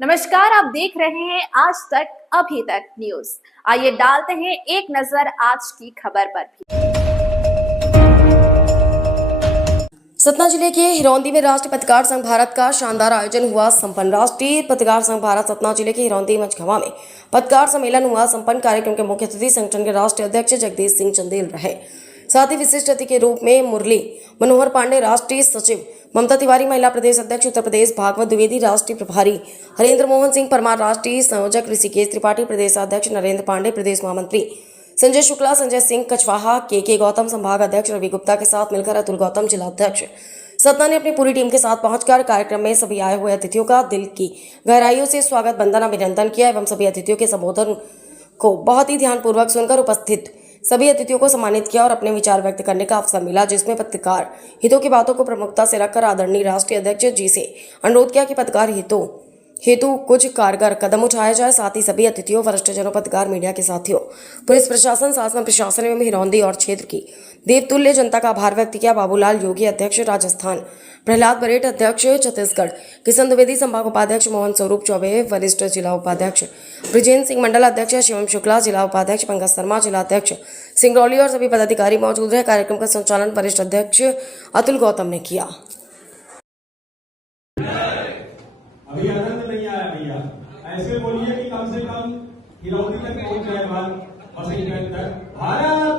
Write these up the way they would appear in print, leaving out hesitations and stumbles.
नमस्कार, आप देख रहे हैं आज तक अभी तक न्यूज। आइए डालते हैं एक नजर आज की खबर पर भी। सतना जिले के हिरौंदी में राष्ट्रीय पत्रकार संघ भारत का शानदार आयोजन हुआ संपन्न। राष्ट्रीय पत्रकार संघ भारत सतना जिले के हिरौंदी मझगवां में पत्रकार सम्मेलन हुआ संपन्न। कार्यक्रम के मुख्य अतिथि संगठन के राष्ट्रीय अध्यक्ष जगदीश सिंह चंदेल रहे। साथ ही विशिष्ट अतिथि के रूप में मुरली मनोहर पांडे, राष्ट्रीय सचिव ममता तिवारी, महिला प्रदेश अध्यक्ष उत्तर प्रदेश भागवत द्विवेदी, राष्ट्रीय प्रभारी हरेंद्र मोहन सिंह परमार, राष्ट्रीय संयोजक ऋषिकेश त्रिपाठी, प्रदेशाध्यक्ष नरेंद्र पांडे, प्रदेश महामंत्री संजय शुक्ला, संजय सिंह कछवाहा, के गौतम, संभाग अध्यक्ष रवि गुप्ता के साथ मिलकर अतुल गौतम, जिला अध्यक्ष सतना ने अपनी पूरी टीम के साथ पहुंचकर कार्यक्रम में सभी आए हुए अतिथियों का दिल की गहराइयों से स्वागत, वंदन, अभिनंदन किया एवं सभी अतिथियों के संबोधन को बहुत ही ध्यानपूर्वक सुनकर उपस्थित सभी अतिथियों को सम्मानित किया और अपने विचार व्यक्त करने का अवसर मिला, जिसमें पत्रकार हितों की बातों को प्रमुखता से रखकर आदरणीय राष्ट्रीय अध्यक्ष जी से अनुरोध किया कि पत्रकार हितों हेतु कुछ कारगर कदम उठाया जाए। साथ ही सभी अतिथियों, वरिष्ठजनों, पत्रकार मीडिया के साथियों, पुलिस प्रशासन, शासन प्रशासन एवं हिरौंदी और क्षेत्र की देवतुल्य जनता का आभार व्यक्त किया। बाबूलाल योगी, अध्यक्ष राजस्थान, प्रहलाद बरेट, अध्यक्ष छत्तीसगढ़, किशन द्विवेदी, संभाग उपाध्यक्ष मोहन स्वरूप चौबे, वरिष्ठ जिला उपाध्यक्ष ब्रिजेंद्र सिंह, मंडल अध्यक्ष शिवम शुक्ला, जिला उपाध्यक्ष पंकज शर्मा, जिला अध्यक्ष सिंगरौली और सभी पदाधिकारी मौजूद रहे। कार्यक्रम का संचालन वरिष्ठ अध्यक्ष अतुल गौतम ने किया। अभी आनंद नहीं आया भैया, ऐसे बोलिए कि कम से कम हिरौंदी तक पहुंच जाए भारत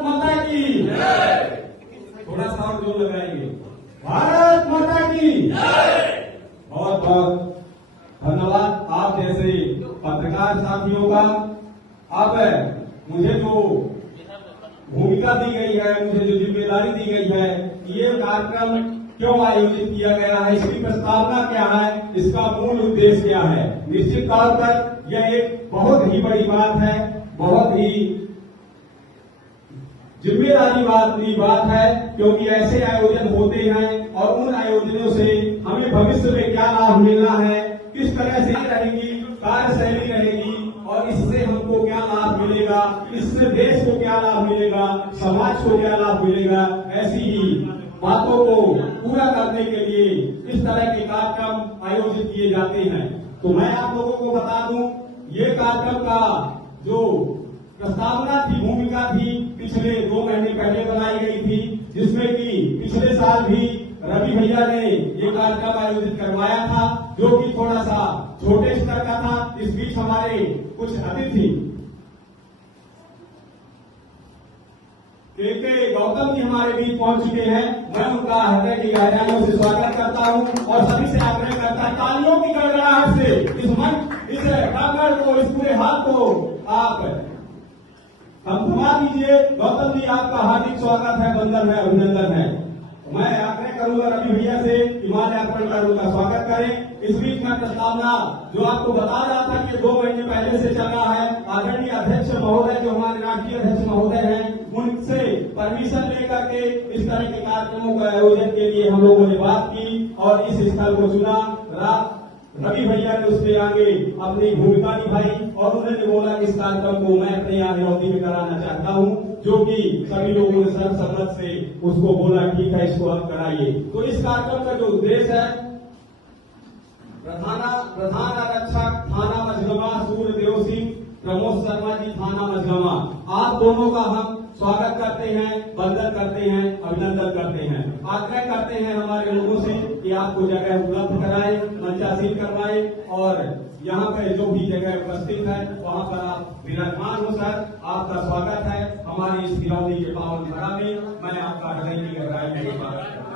माता की जय। थोड़ा सा और जोर लगाएंगे, भारत माता की जय। बहुत बहुत धन्यवाद आप जैसे पत्रकार साथियों का। अब मुझे जो भूमिका दी गई है, मुझे जो जिम्मेदारी दी गई है, ये कार्यक्रम क्यों आयोजित किया गया है, इसकी प्रस्तावना क्या है, इसका मूल उद्देश्य क्या है। निश्चित तौर पर यह एक बहुत ही बड़ी बात है, बहुत ही जिम्मेदारी वाली बात है, क्योंकि ऐसे आयोजन होते हैं और उन आयोजनों से हमें भविष्य में क्या लाभ मिलना है, किस तरह से रहेगी, कार्यशैली रहेगी और इससे हमको क्या लाभ मिलेगा, इससे देश को क्या लाभ मिलेगा, समाज को क्या लाभ मिलेगा, ऐसी ही बातों को पूरा करने के लिए इस तरह के कार्यक्रम आयोजित किए जाते हैं। तो मैं आप लोगों को बता दूं, ये कार्यक्रम का जो प्रस्तावना थी, भूमिका थी, पिछले 2 महीने पहले बनाई गई थी, जिसमें कि पिछले साल भी रवि भैया ने ये कार्यक्रम आयोजित करवाया था, जो कि थोड़ा सा छोटे स्तर का था। इस बीच हमारे कुछ अतिथि के गौतम जी हमारे बीच पहुंच चुके हैं। मैं उनका हृदय की गहराइयों से स्वागत करता हूं और सभी से आग्रह करता हूं तालियों की गड़गड़ाहट से इस कांगड़ को, इस पूरे हाथ को आप थमा दीजिए। गौतम जी, आपका हार्दिक स्वागत है, वंदन है, अभिनंदन है। मैं आग्रह करूंगा रवि भैया से हिमालय अर्पण कर उनका स्वागत करें। इस बीच में प्रस्तावना जो आपको बता रहा था कि 2 महीने पहले से चल रहा है, आदरणीय अध्यक्ष महोदय जो हमारे राष्ट्रीय अध्यक्ष महोदय हैं, उनसे परमिशन लेकर के इस तरह के कार्यक्रमों के आयोजन के लिए हम लोगों ने बात की और इस स्थल को चुना। रवि भैया ने उसके आगे अपनी भूमिका निभाई और उन्होंने बोला कि इस कार्यक्रम को मैं अपने यहाँ हिरौंदी में कराना चाहता हूँ, जो कि सभी लोगों ने सर्वसम्मत से उसको बोला ठीक है, इसको आप कराइए। तो इस कार्यक्रम का जो उद्देश्य है, प्रधान आरक्षक थाना मझगवां सूर्यदेव सिंह प्रमोद शर्मा जी, थाना मझगवां, आप दोनों का हम स्वागत करते हैं, वंदन करते हैं, अभिनंदन करते हैं। आग्रह करते हैं हमारे लोगों से कि आपको जगह उपलब्ध कराए, मंचासीन करवाए और यहाँ पे जो भी जगह उपस्थित है वहाँ पर आप विराजमान हो। सर, आपका स्वागत है हमारी इस हिरौंदी के पावन धरा में। मैं आपका हृदय की गहराई में स्वागत करता हूँ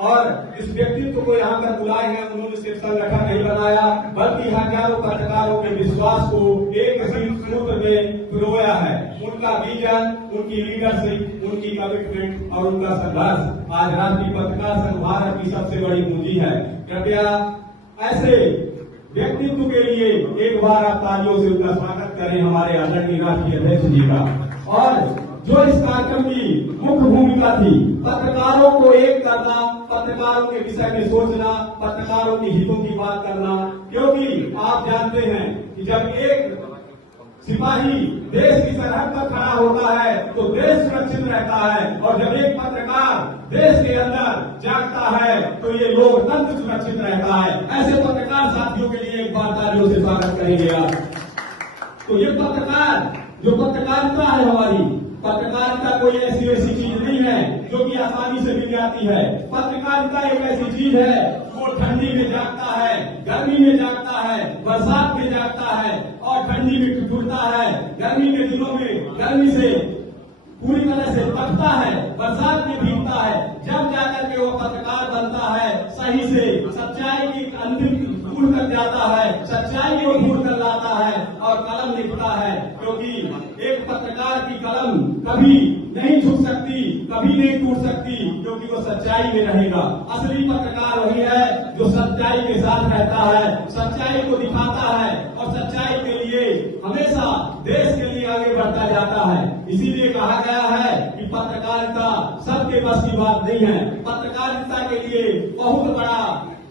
और इस व्यक्तित्व को यहाँ पर बुलाए हैं, उन्होंने सिर्फ संगठन नहीं बनाया, बल्कि हजारों पत्रकारों के विश्वास को एक ही सूत्र में पिरोया है। उनका विजन, उनकी लीडरशिप, उनकी कमिटमेंट और उनका संघर्ष आज राष्ट्रीय पत्रकार संघ भारत की सबसे बड़ी पूंजी है। कृपया ऐसे व्यक्तित्व के लिए एक बार आप तालियों से उनका स्वागत करें, हमारे आदरणीय राष्ट्रीय अध्यक्ष जी का। और जो इस कार्यक्रम की मुख्य भूमिका थी, पत्रकारों को एक करना, पत्रकारों के विषय में सोचना, पत्रकारों के हितों की बात करना, क्योंकि आप जानते हैं कि जब एक सिपाही देश की सरहद पर खड़ा होता है तो देश सुरक्षित रहता है, और जब एक पत्रकार देश के अंदर जागता है तो ये लोकतंत्र सुरक्षित रहता है। ऐसे पत्रकार साथियों के लिए एक बार तालियों से स्वागत करेंगे आप। तो ये पत्रकार, जो पत्रकारिता है हमारी, पत्रकारिता कोई ऐसी चीज नहीं है जो कि आसानी से मिल जाती है। पत्रकारिता एक ऐसी चीज है वो ठंडी में जागता है, गर्मी में जागता है, बरसात में जागता है, और ठंडी में टूटता है, गर्मी के दिनों में गर्मी से पूरी तरह से तपता है, बरसात में भीगता है, जब जाकर के वो पत्रकार बनता है, सही से सच्चाई की अंतिम दूर तक जाता है, सच्चाई को दूर कर लाता है और कलम लिखता है। क्योंकि एक पत्रकार की कलम कभी नहीं झुक सकती, कभी नहीं टूट सकती, क्योंकि वो सच्चाई में रहेगा। असली पत्रकार वही है जो सच्चाई के साथ रहता है, सच्चाई को दिखाता है और सच्चाई के लिए हमेशा देश के लिए आगे बढ़ता जाता है। इसीलिए कहा गया है कि पत्रकारिता सबके बस की बात नहीं है। पत्रकारिता के लिए बहुत बड़ा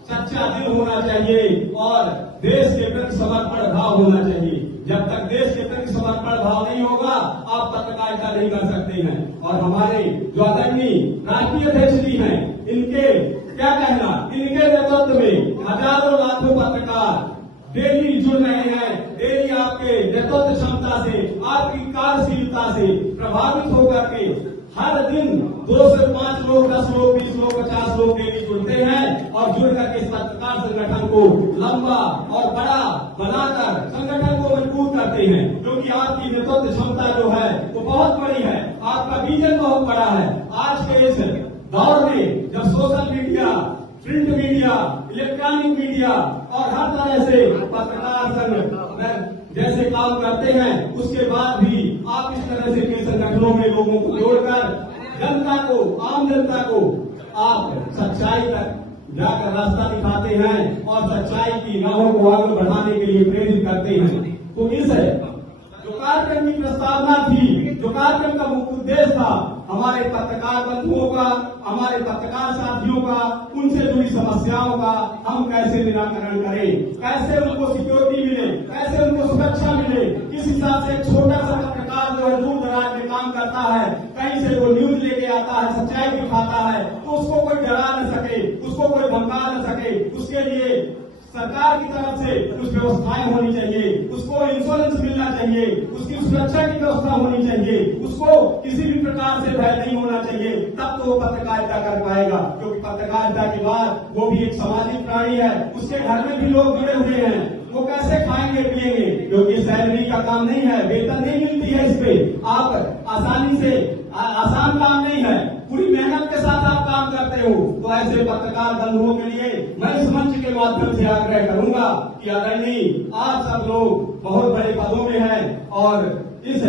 सच्चा दिल होना चाहिए और देश के प्रति समर्पण भाव होना चाहिए। जब तक देश के प्रति समर्पण भाव नहीं होगा, आप पत्रकारिता नहीं कर सकते हैं। और हमारे जो आदरणीय राष्ट्रीय अध्यक्ष जी हैं, इनके क्या कहना, इनके नेतृत्व में हजारों लाखों पत्रकार डेली जुड़ रहे हैं। डेली आपके नेतृत्व क्षमता से, आपकी कार्यशीलता से प्रभावित होकर के हर दिन 2 से 5 लोग, 10 लोग, 20 लोग, 50 लोग डेली जुड़ते हैं और जुड़ करके इस पत्रकार संगठन को लंबा और बड़ा बनाकर संगठन को मजबूत करते हैं। क्योंकि आपकी नेतृत्व क्षमता जो है वो बहुत बड़ी है, आपका विजन बहुत बड़ा है। आज के इस दौर में जब social media, print media, electronic media और हर तरह से पत्रकार संघ जैसे काम करते हैं, उसके बाद भी आप इस तरह से के संगठनों में लोगों को जोड़कर जनता को, आम जनता को आप सच्चाई तक जाकर रास्ता दिखाते हैं और सच्चाई की राहों को आगे बढ़ाने के लिए प्रेरित करते हैं। तो इस जो कार्यक्रम की प्रस्तावना थी, जो कार्यक्रम का मुख्य उद्देश्य था, हमारे पत्रकार बंधुओं का, हमारे पत्रकार साथियों का, उनसे जुड़ी समस्याओं का हम कैसे निराकरण करें, कैसे उनको सिक्योरिटी मिले, कैसे उनको सुरक्षा मिले। किस हिसाब से एक छोटा सा पत्रकार जो है दूर दराज में काम करता है, कहीं से वो न्यूज लेके आता है, सच्चाई दिखाता है, तो उसको कोई डरा न सके, उसको कोई धमका न सके। उसके लिए सरकार की तरफ से कुछ व्यवस्थाएं होनी चाहिए, उसको इंश्योरेंस मिलना चाहिए, उसकी सुरक्षा की व्यवस्था होनी चाहिए, उसको किसी भी प्रकार से भय नहीं होना चाहिए, तब तो वो पत्रकारिता कर पाएगा। क्योंकि पत्रकारिता के बाद वो भी एक सामाजिक प्राणी है, उसके घर में भी लोग जुड़े हुए हैं, वो कैसे खाएंगे पिएंगे, क्योंकि सैलरी का काम नहीं है, वेतन नहीं मिलती है। इस पे आप आसानी से, आसान काम नहीं है, पूरी मेहनत के साथ आप काम करते हो। तो ऐसे पत्रकार बंधुओं के लिए मैं इस मंच के माध्यम से आग्रह करूंगा कि आदरणीय आप सब लोग बहुत बड़े पदों में हैं और इस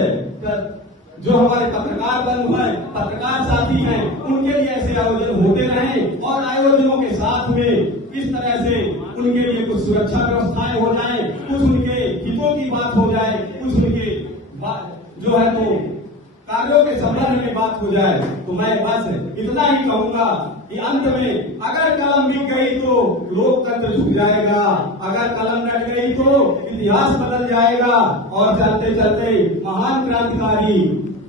जो हमारे पत्रकार बंधु हैं, पत्रकार साथी हैं, उनके लिए ऐसे आयोजन होते रहें और आयोजनों के साथ में किस तरह से उनके लिए कुछ सुरक्षा व्यवस्थाएं हो जाए, कुछ उनके हितों की बात हो जाए, कुछ उनके जो है तो कार्यों के संबंध में बात हो जाए। तो मैं बस इतना ही कहूंगा कि अंत में अगर कलम बिक गई तो लोकतंत्र झुक जाएगा, अगर कलम डट गई तो इतिहास बदल जाएगा। और चलते चलते महान क्रांतिकारी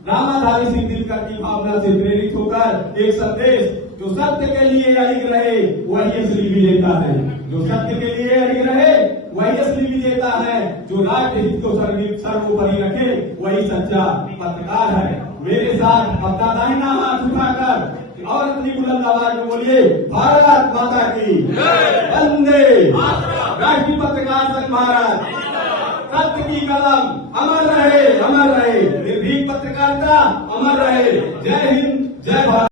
रामाधारी सिंह दिनकर की भावना से प्रेरित होकर एक संदेश, जो सत्य के लिए अड़िग रहे वही असली विजेता है, जो सत्य के लिए अड़िग रहे वही असली विजेता है, जो राष्ट्र हित को सर्वोपरि रखे वही सच्चा पत्रकार है। मेरे साथ अपना दाहिना हाथ उठाकर और अपनी बुलंद आवाज में बोलिए, भारत माता की वंदे, राष्ट्रीय पत्रकार संघ भारत, सत्य की कलम अमर रहे, अमर रहे, निर्भीक पत्रकारिता अमर रहे। जय हिंद, जय भारत।